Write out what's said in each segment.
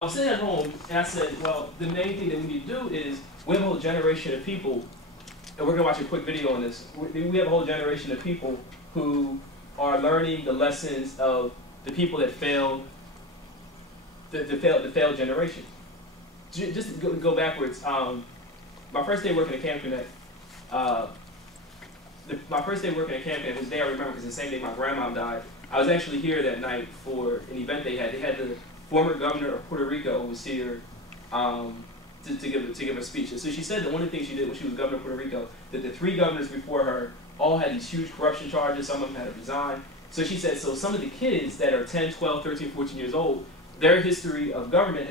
I was sitting at home and I said, well, the main thing that we need to do is we have a whole generation of people, and we're going to watch a quick video on this. We have a whole generation of people who are learning the lessons of the people that failed, the failed generation. Just to go backwards, my first day working at Camp Connect, my first day working at Camp Connect was the day I remember because the same day my grandma died. I was actually here that night for an event they had. They had the former governor of Puerto Rico was here to give a speech. And so she said that one of the things she did when she was governor of Puerto Rico, that the 3 governors before her all had these huge corruption charges, some of them had to resign. So she said, so some of the kids that are 10, 12, 13, 14 years old, their history of government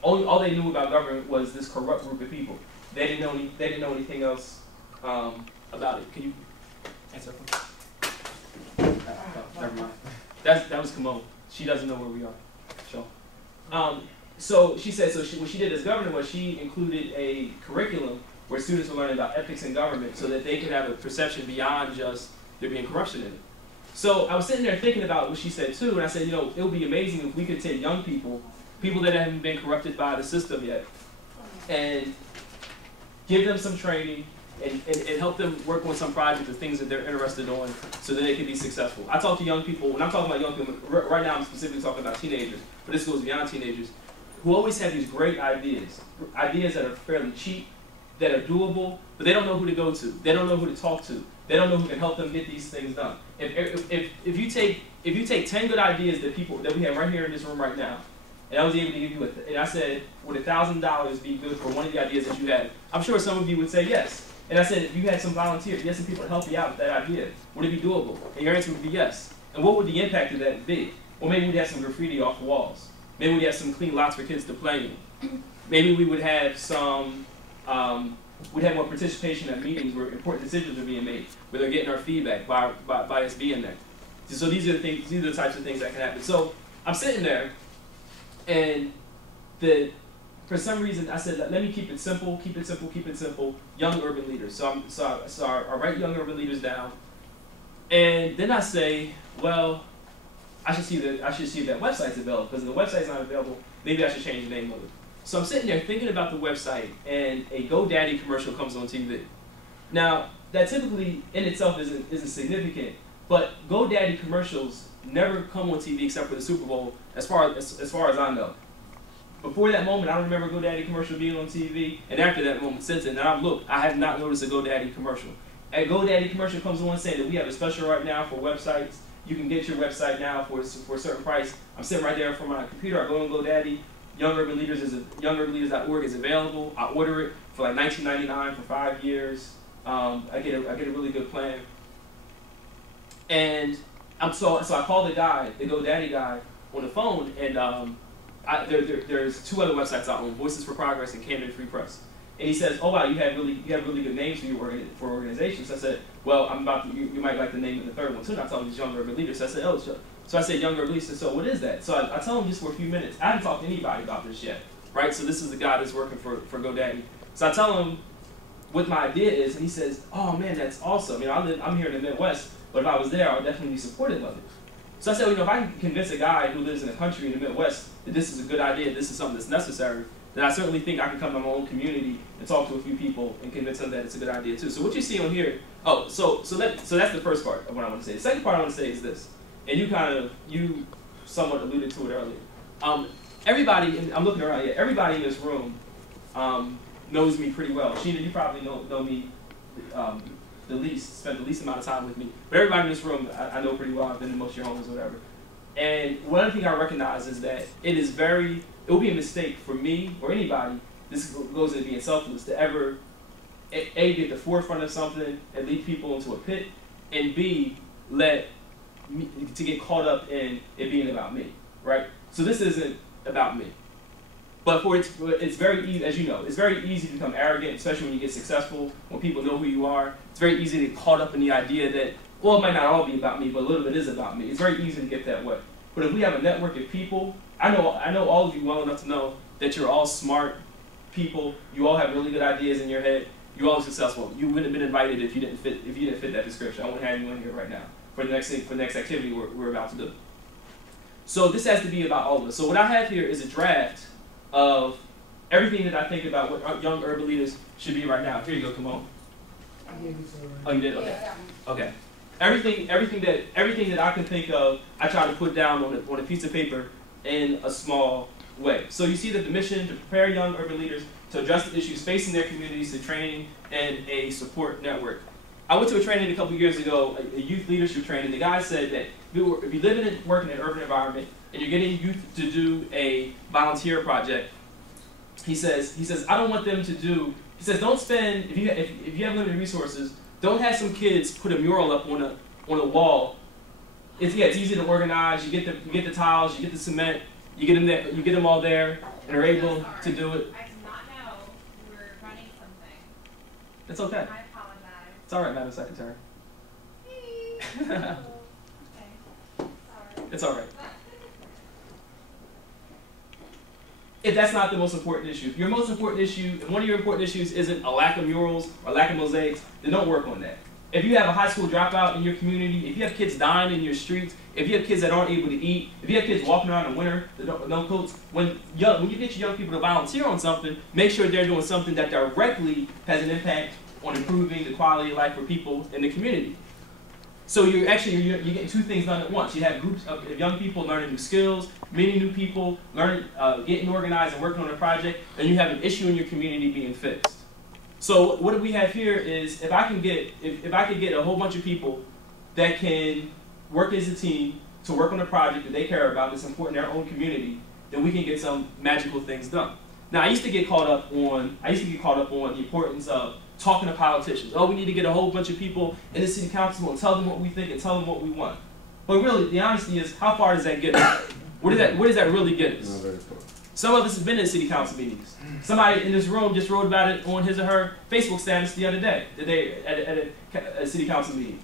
all they knew about government was this corrupt group of people. They didn't know anything else about it. Can you answer that? Never mind. That was Kimon. She doesn't know where we are. So she said, what she did as governor was she included a curriculum where students were learning about ethics in government so that they could have a perception beyond just there being corruption in it. So I was sitting there thinking about what she said too, and I said, you know, it would be amazing if we could take young people, people that haven't been corrupted by the system yet, and give them some training and help them work on some projects or things that they're interested in so that they can be successful. I talk to young people, when I'm talking about young people, right now I'm specifically talking about teenagers, but this goes beyond teenagers, who always have these great ideas that are fairly cheap, that are doable, but they don't know who to go to. They don't know who to talk to. They don't know who can help them get these things done. If you take 10 good ideas that we have right here in this room right now, and I was able to give you and I said, would $1,000 be good for one of the ideas that you had? I'm sure some of you would say yes. And I said, if you had some volunteers, you had some people to help you out with that idea, would it be doable? And your answer would be yes. And what would the impact of that be? Well, maybe we'd have some graffiti off the walls. Maybe we'd have some clean lots for kids to play in. Maybe we would have some, we'd have more participation at meetings where important decisions are being made, where they're getting our feedback by us being there. So these are the types of things that can happen. So I'm sitting there, and for some reason, I said, let me keep it simple, keep it simple, keep it simple. Young urban leaders. So I write young urban leaders down, and then I say, well, I should see if that website's available, because if the website's not available, maybe I should change the name of it. So I'm sitting there thinking about the website, and a GoDaddy commercial comes on TV. Now, that typically in itself isn't significant, but GoDaddy commercials never come on TV except for the Super Bowl, as far as I know. Before that moment, I don't remember a GoDaddy commercial being on TV, and after that moment, since then, and I've looked, I have not noticed a GoDaddy commercial. A GoDaddy commercial comes on saying that we have a special right now for websites. You can get your website now for a certain price. I'm sitting right there from my computer. I go on GoDaddy. YoungUrbanLeaders.org is available. I order it for like $19.99 for 5 years. I get a really good plan. And so I call the GoDaddy guy on the phone, and there's 2 other websites I own, Voices for Progress and Camden Free Press. And he says, oh wow, you have really good names for organizations. I said, well, you might like the name of the third one too. And I told him he's Young Urban Leaders. So I said, oh, so I said Young Urban Leaders. So what is that? So I tell him just for a few minutes. I haven't talked to anybody about this yet, right? So this is the guy that's working for GoDaddy. So I tell him what my idea is, and he says, oh man, that's awesome. You know, I'm here in the Midwest, but if I was there, I would definitely be supportive of it. So I said, well, you know, if I can convince a guy who lives in a country in the Midwest that this is a good idea, this is something that's necessary, then I certainly think I can come to my own community and talk to a few people and convince them that it's a good idea too. So what you see on here, so that's the first part of what I want to say. The second part I want to say is this, and you somewhat alluded to it earlier. Everybody, I'm looking around here, everybody in this room knows me pretty well. Sheena, you probably know me the least, spent the least amount of time with me. But everybody in this room, I know pretty well. I've been to most of your homes or whatever. And one thing I recognize is that it would be a mistake for me or anybody, this goes into being selfless, to ever, A, get the forefront of something and lead people into a pit, and B, to get caught up in it being about me, right? So this isn't about me. But it's very easy, as you know, it's very easy to become arrogant, especially when you get successful, when people know who you are. It's very easy to get caught up in the idea that, well, it might not all be about me, but a little bit is about me. It's very easy to get that way. But if we have a network of people, I know all of you well enough to know that you're all smart people. You all have really good ideas in your head. You're all successful. You wouldn't have been invited if you didn't fit that description. I wouldn't have anyone here right now for the next activity we're about to do. So this has to be about all of us. So what I have here is a draft of everything that I think about what young urban leaders should be right now. Here you go, come on. Oh, you did? Okay. Okay. Everything that I can think of, I try to put down on a piece of paper in a small way. So you see that the mission to prepare young urban leaders to address the issues facing their communities through training and a support network. I went to a training a couple years ago, a youth leadership training. The guy said that if you live and work in an urban environment and you're getting youth to do a volunteer project, he says, I don't want them to do, he says, don't spend, if you have limited resources, don't have some kids put a mural up on a wall. It's easy to organize. You get the tiles, you get the cement, you get them all there, and are able to do it. I did not know we were running something. It's okay. I apologize. It's all right, Madam Secretary. Hey. Okay. Sorry. It's all right. If that's not the most important issue, if your most important issue, if one of your important issues isn't a lack of murals or lack of mosaics, then don't work on that. If you have a high school dropout in your community, if you have kids dying in your streets, if you have kids that aren't able to eat, if you have kids walking around in winter with no coats, when you get your young people to volunteer on something, make sure they're doing something that directly has an impact on improving the quality of life for people in the community. So you're getting two things done at once. You have groups of young people learning new skills, meeting new people, learning, getting organized and working on a project, and you have an issue in your community being fixed. So what we have here is if I could get a whole bunch of people that can work as a team to work on a project that they care about that's important in their own community, then we can get some magical things done. Now I used to get caught up on the importance of talking to politicians. Oh, we need to get a whole bunch of people in the city council and tell them what we think and tell them what we want. But really, the honesty is, how far does that get us? Where does that really get us? Not very far. Some of us have been in city council meetings. Somebody in this room just wrote about it on his or her Facebook status the other day, at a city council meeting.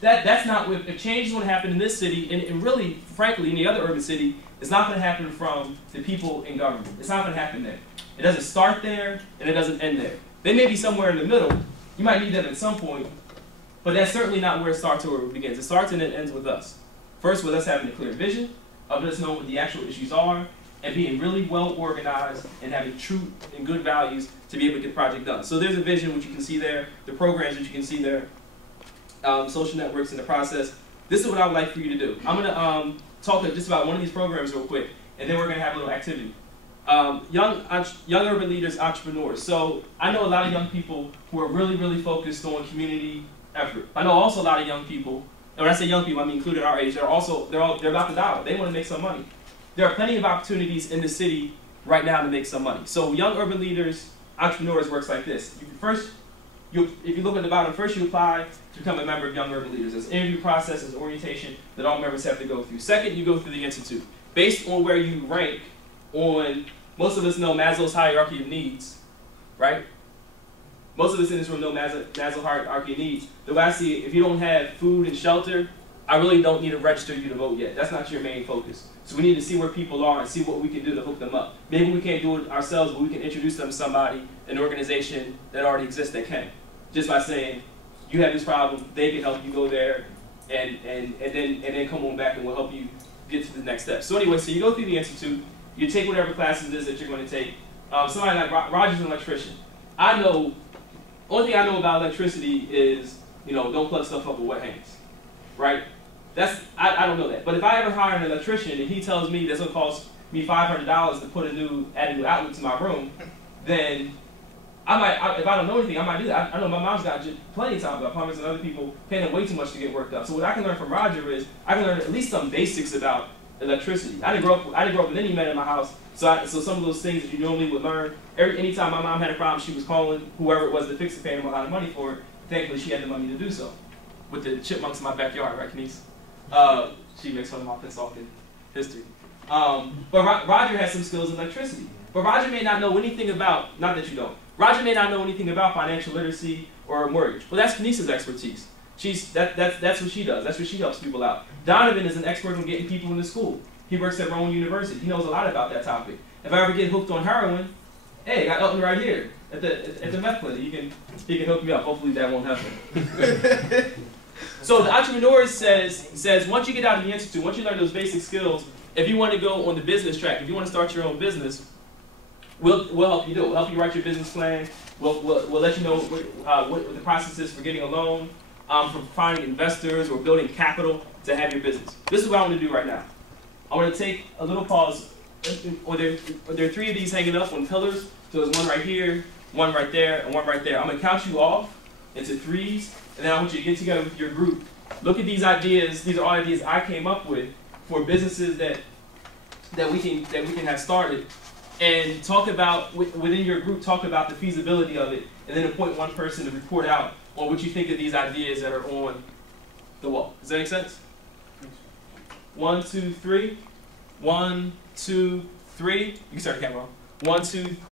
That's not, if change is going to happen in this city, and really, frankly, in the other urban city, it's not going to happen from the people in government. It's not going to happen there. It doesn't start there, and it doesn't end there. They may be somewhere in the middle. You might need them at some point, but that's certainly not where it starts or where it begins. It starts and it ends with us. First, with us having a clear vision, of us knowing what the actual issues are, and being really well organized and having true and good values to be able to get the project done. So there's a vision, which you can see there, the programs, which you can see there, social networks in the process. This is what I would like for you to do. I'm going to talk just about one of these programs real quick, and then we're going to have a little activity. Young urban leaders, entrepreneurs. So I know a lot of young people who are really, really focused on community effort. I know also a lot of young people, and when I say young people, I mean including our age, they're about the dollar. They want to make some money. There are plenty of opportunities in the city right now to make some money. So young urban leaders, entrepreneurs works like this. If you look at the bottom, first you apply to become a member of Young Urban Leaders. There's an interview process, there's orientation that all members have to go through. Second, you go through the institute. Based on where you rank on, most of us know Maslow's hierarchy of needs, right? Most of us in this room know Maslow's hierarchy of needs. The way I see it, if you don't have food and shelter, I really don't need to register you to vote yet. That's not your main focus. So we need to see where people are and see what we can do to hook them up. Maybe we can't do it ourselves, but we can introduce them to somebody, an organization that already exists that can. Just by saying, you have this problem, they can help you go there, and then come on back and we'll help you get to the next step. So anyway, so you go through the institute, you take whatever classes it is that you're going to take. Somebody like Roger's an electrician. Only thing I know about electricity is, don't plug stuff up with wet hands, right? I don't know that. But if I ever hire an electrician and he tells me that's going to cost me $500 to put add a new outlet to my room, then I might, if I don't know anything, I might do that. I know my mom's got plenty of time about plumbers and other people paying them way too much to get work done. So what I can learn from Roger is I can learn at least some basics about electricity. I didn't grow up with any men in my house, so some of those things that you normally would learn. Anytime my mom had a problem, she was calling whoever it was to fix it, paying them a lot of money for it. Thankfully, she had the money to do so. With the chipmunks in my backyard, right, Kenise? She makes fun of my pissed-off history. But Roger has some skills in electricity. But Roger may not know anything about, not that you don't, Roger may not know anything about financial literacy or mortgage. Well, that's Kenise's expertise. That's what she does. That's what she helps people out. Donovan is an expert on getting people into school. He works at Rowan University. He knows a lot about that topic. If I ever get hooked on heroin, hey, I got Elton right here at the meth clinic. He can hook me up. Hopefully that won't happen. So the entrepreneur says once you get out of the institute, once you learn those basic skills, If you want to go on the business track, if you want to start your own business, we'll help you do it. We'll help you write your business plan. We'll let you know what the process is for getting a loan, for finding investors or building capital to have your business. This is what I want to do right now. I want to take a little pause. Are there 3 of these hanging up on pillars? So there's one right here, one right there, and one right there. I'm going to count you off into 3s, and then I want you to get together with your group. Look at these ideas. These are all ideas I came up with for businesses that we can have started, and talk about within your group. Talk about the feasibility of it, and then appoint one person to report out on what you think of these ideas that are on the wall. Does that make sense? 1, 2, 3. 1, 2, 3. You can start the camera on. 1, 2.